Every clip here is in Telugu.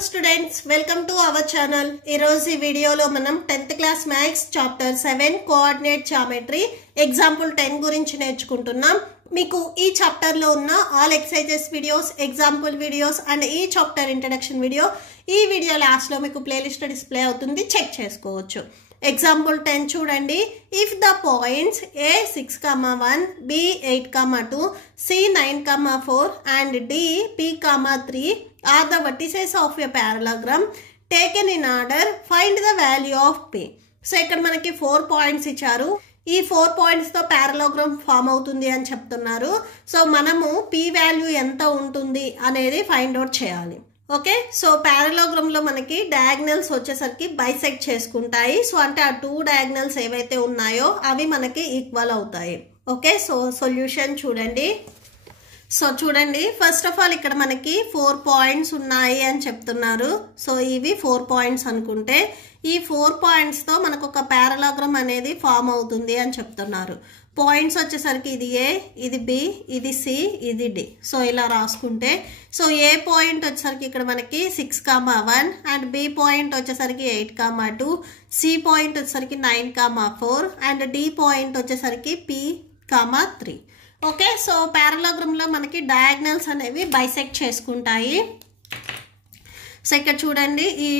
students, welcome to our channel. ఈ రోజు ఈ వీడియోలో మనం 10th class maths chapter 7 coordinate geometry example 10 గురించి నేర్చుకుంటున్నాం. మీకు ఈ చాప్టర్ లో ఉన్న all exercises videos, example videos and ఈ చాప్టర్ ఇంట్రడక్షన్ వీడియో ఈ వీడియో లాస్ట్ లో మీకు ప్లేలిస్ట్ డిస్ప్లే అవుతుంది, చెక్ చేసుకోవచ్చు. ఎగ్జాంపుల్ 10 చూడండి. If the points a 6,1, b 8,2, c 9,4 and d p, 3 are the vertices of a parallelogram taken in order, find the value of p. So ఇక్కడ మనకి 4 పాయింట్స్ ఇచ్చారు. ఈ 4 పాయింట్స్ తో పారలోగ్రామ్ ఫామ్ అవుతుంది అని చెప్తున్నారు. సో మనము p వాల్యూ ఎంత ఉంటుంది అనేది ఫైండ్ అవుట్ చేయాలి. ఓకే, సో పారలోగ్రామ్ లో మనకి డయాగ్నల్స్ వచ్చేసరికి బైసెక్ట్ చేసుకుంటాయి. సో అంటే ఆ 2 డయాగ్నల్స్ ఏవైతే ఉన్నాయో అవి మనకి ఈక్వల్ అవుతాయి. ఓకే, సో సొల్యూషన్ చూడండి. సో చూడండి, ఫస్ట్ ఆఫ్ ఆల్ ఇక్కడ మనకి 4 పాయింట్స్ ఉన్నాయి అని చెప్తున్నారు. సో ఇవి 4 పాయింట్స్ అనుకుంటే ఈ 4 పాయింట్స్ తో మనకు ఒక పారలోగ్రామ్ అనేది ఫామ్ అవుతుంది అని చెప్తున్నారు. పాయింట్స్ వచ్చేసరికి ఇది ఏ, ఇది బి, ఇది సి, ఇది డి. సో ఇలా రాసుకుంటే సో ఏ పాయింట్ వచ్చేసరికి ఇక్కడ మనకి 6,1 అండ్ బి పాయింట్ వచ్చేసరికి 8,2, సి పాయింట్ వచ్చేసరికి 9,4 అండ్ డి పాయింట్ వచ్చేసరికి p,3. ఓకే, సో పారలోగ్రామ్ లో మనకి డయాగ్నల్స్ అనేవి బైసెక్ట్ చేసుకుంటాయి. సో ఇక్కడ చూడండి, ఈ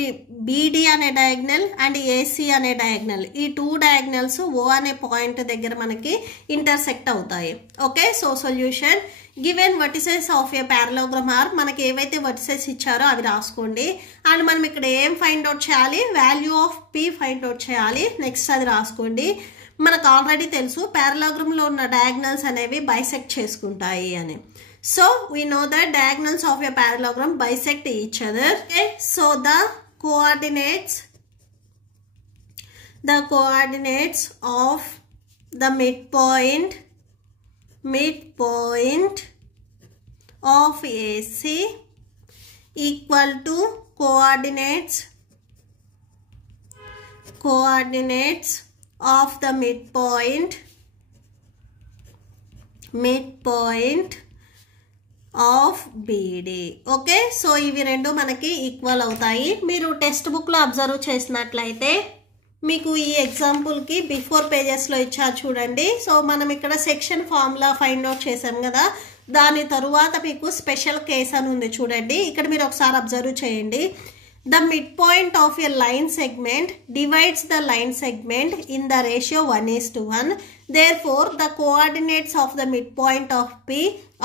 బీడి అనే డయాగ్నల్ అండ్ ఏసీ అనే డయాగ్నల్, ఈ 2 డయాగ్నల్స్ ఓ అనే పాయింట్ దగ్గర మనకి ఇంటర్సెక్ట్ అవుతాయి. Okay, so solution given vertices of a parallelogram are, మనకి ఏవైతే వర్టిసెస్ ఇచ్చారో అవి రాసుకోండి. అండ్ మనం ఇక్కడ ఏం ఫైండ్ అవుట్ చేయాలి, value of P find out చేయాలి. నెక్స్ట్ అది రాసుకోండి. మనకు ఆల్రెడీ తెలుసు పారలోగ్రామ్ లో ఉన్న డయాగ్నల్స్ అనేవి బైసెక్ట్ చేసుకుంటాయి అని. So we know that diagonals of a parallelogram bisect each other. Okay, so the coordinates of the midpoint of AC equal to coordinates of the midpoint of BD. Okay, so ఇవి రెండు మనకి ఈక్వల్ అవుతాయి. మీరు టెక్స్ట్ బుక్ లో అబ్జర్వ్ చేసినట్లయితే మీకు ఈ ఎగ్జాంపుల్ కి బిఫోర్ పేజెస్ లో ఇచ్చారు చూడండి. సో మనం ఇక్కడ సెక్షన్ ఫార్ములా ఫైండ్ అవుట్ చేసాం కదా, దాని తరువాత మీకు స్పెషల్ కేస్ అని ఉంది చూడండి. ఇక్కడ మీరు ఒకసారి అబ్జర్వ్ చేయండి. The midpoint of a line segment divides the line segment in the ratio 1:1. Therefore, the coordinates of the midpoint of P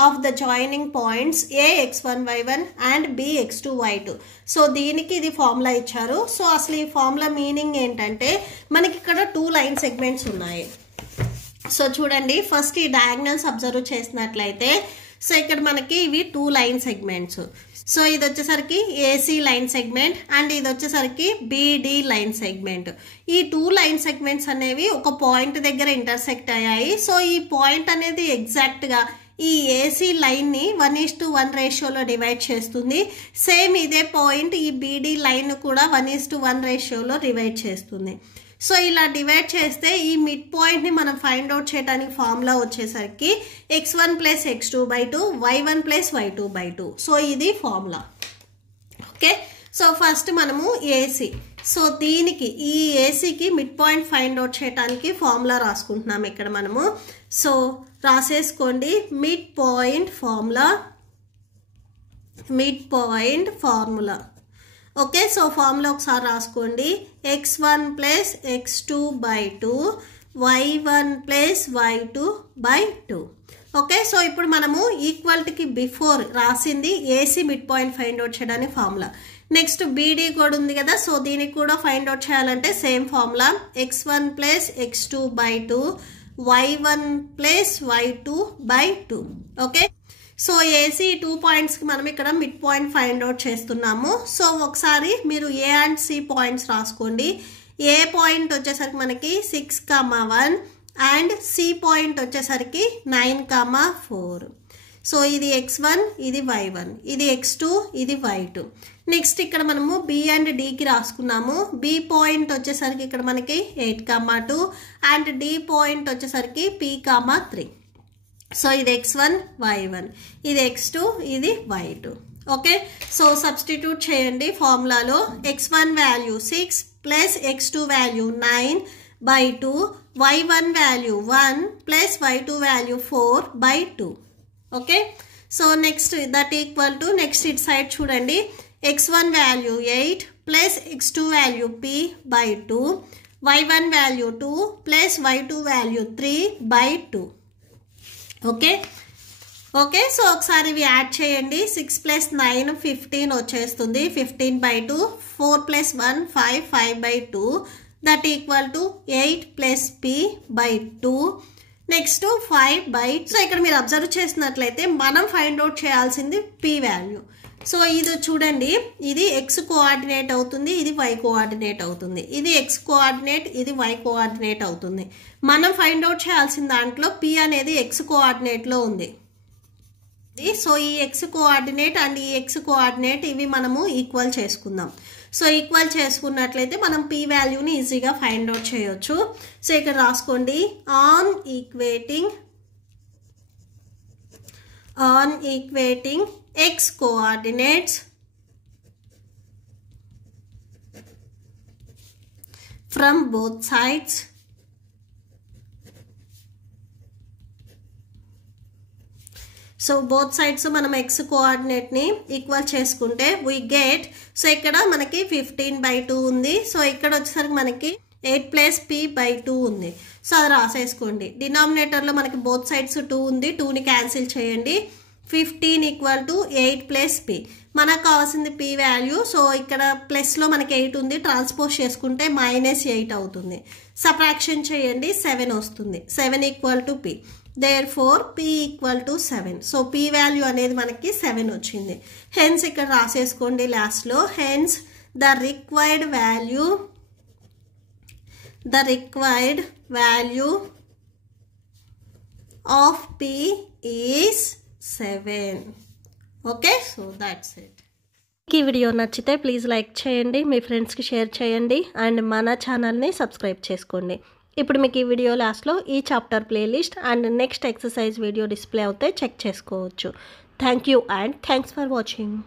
of the joining points A x1 y1 and B x2 y2. So దీనికి ఇది ఫార్ములా ఇచ్చారు. సో అసలు ఈ ఫార్ములా మీనింగ్ ఏంటంటే మనకి ఇక్కడ 2 లైన్ సెగ్మెంట్స్ ఉన్నాయి. సో చూడండి, ఫస్ట్ ఈ డయాగ్నల్స్ అబ్జర్వ్ చేసినట్లయితే సో ఇక్కడ మనకి ఇవి 2 లైన్ సెగ్మెంట్స్. సో ఇది వచ్చేసరికి ఏసీ లైన్ సెగ్మెంట్ అండ్ ఇది వచ్చేసరికి బీడి లైన్ సెగ్మెంట్. ఈ 2 లైన్ సెగ్మెంట్స్ అనేవి ఒక పాయింట్ దగ్గర ఇంటర్సెక్ట్ అయ్యాయి. సో ఈ పాయింట్ అనేది ఎగ్జాక్ట్ గా ఈ ఏసీ లైన్ ని 1:1 రేషియోలో డివైడ్ చేస్తుంది. సేమ్ ఇదే పాయింట్ ఈ బీడి లైన్ కూడా 1:1 రేషియోలో డివైడ్ చేస్తుంది. సో ఇలా డివైడ్ చేస్తే ఈ మిడ్ పాయింట్ ని మనం ఫైండ్ అవుట్ చేయడానికి ఫార్ములా వచ్చేసరికి x1 + x2/2 y1 + y2/2. So ఇది ఫార్ములా. ఓకే, సో ఫస్ట్ మనము ఏసీ, సో దీనికి ఈ ఏసీకి మిడ్ పాయింట్ ఫైండ్ అవుట్ చేయడానికి ఫార్ములా రాసుకుంటున్నాం ఇక్కడ మనము. సో రాసేసుకోండి mid point formula. Okay, so formula ఒకసారి రాసుకోండి. x1 + x2/2 y1 + y2/2. Okay, so ఇప్పుడు మనము ఈక్వాలిటీకి బిఫోర్ రాసింది AC mid point find out చేయడానికి ఫార్ములా. నెక్స్ట్ బీడీ కూడా ఉంది కదా, సో దీనికి కూడా ఫైండ్ అవుట్ చేయాలంటే same formula x1 + x2/2 y1 + y2/2. Okay, so AC 2 పాయింట్స్కి మనం ఇక్కడ మిడ్ పాయింట్ ఫైండ్ అవుట్ చేస్తున్నాము. సో ఒకసారి మీరు ఏ అండ్ సి పాయింట్స్ రాసుకోండి. ఏ పాయింట్ వచ్చేసరికి మనకి 6,1 అండ్ సి పాయింట్ వచ్చేసరికి 9,4. సో ఇది x1, ఇది y1, ఇది x2, ఇది y2. నెక్స్ట్ ఇక్కడ మనము బి అండ్ డికి రాసుకున్నాము. బి పాయింట్ వచ్చేసరికి ఇక్కడ మనకి 8,2 అండ్ డి పాయింట్ వచ్చేసరికి p,3. సో ఇది x1 y1, ఇది x2, ఇది y2. ఓకే, సో సబ్స్టిట్యూట్ చేయండి ఫార్ములాలో. x1 value 6 plus x2 value 9/2, y1 value 1 plus y2 value 4/2. Okay, so next that equal to next it side చూడండి. x1 value 8 plus x2 value p/2, y1 value 2 plus y2 value 3/2. Okay okay, so ఒకసారి ఇవి యాడ్ చేయండి. 6 ప్లస్ 9 15 వచ్చేస్తుంది. 15/2, 4 plus 1 5, 5/2 that equal to 8 plus p/2. Next 5/2. So ఇక్కడ మీరు అబ్జర్వ్ చేసినట్లయితే మనం ఫైండ్ అవుట్ చేయాల్సింది p వాల్యూ. సో ఇది చూడండి, ఇది x కోఆర్డినేట్ అవుతుంది, ఇది y కోఆర్డినేట్ అవుతుంది. ఇది x కోఆర్డినేట్, ఇది y కోఆర్డినేట్ అవుతుంది. మనం ఫైండ్ అవుట్ చేయాల్సిన దాంట్లో p అనేది x కోఆర్డినేట్లో ఉంది. సో ఈ x కోఆర్డినేట్ అండ్ ఈ x కోఆర్డినేట్ ఇవి మనము ఈక్వల్ చేసుకుందాం. సో ఈక్వల్ చేసుకున్నట్లయితే మనం p వాల్యూని ఈజీగా ఫైండ్ అవుట్ చేయొచ్చు. సో ఇక్కడ రాసుకోండి, on equating x coordinates from both sides so both sides మనం x కోఆర్డినేట్ని ఈక్వల్ చేసుకుంటే వీ గెట్, సో ఇక్కడ మనకి 15/2 ఉంది. సో ఇక్కడ వచ్చేసరికి మనకి 8 ప్లస్ p/2 ఉంది. సో అది రాసేసుకోండి. డినామినేటర్లో మనకి బోత్ సైడ్స్ 2 ఉంది, 2ని క్యాన్సిల్ చేయండి. 15 ఈక్వల్ టు 8 ప్లస్ p. మనకు కావాల్సింది p వాల్యూ. సో ఇక్కడ ప్లస్లో మనకి 8 ఉంది, ట్రాన్స్పోజ్ చేసుకుంటే -8 అవుతుంది. సబ్ట్రాక్షన్ చేయండి, 7 వస్తుంది. 7 equal to p. therefore p equal to 7. So p value అనేది మనకి 7 వచ్చింది. హెన్స్ ఇక్కడ రాసేసుకోండి లాస్ట్లో, hence the required value of p is 7. Okay, so that's it. ఈ వీడియో నచ్చితే ప్లీజ్ లైక్ చేయండి, మీ ఫ్రెండ్స్కి షేర్ చేయండి అండ్ మన ఛానల్ని సబ్స్క్రైబ్ చేసుకోండి. ఇప్పుడు మీకు ఈ వీడియో లాస్ట్లో ఈ chapter playlist and next exercise video display అవుతే చెక్ చేసుకోవచ్చు. Thank you and thanks for watching.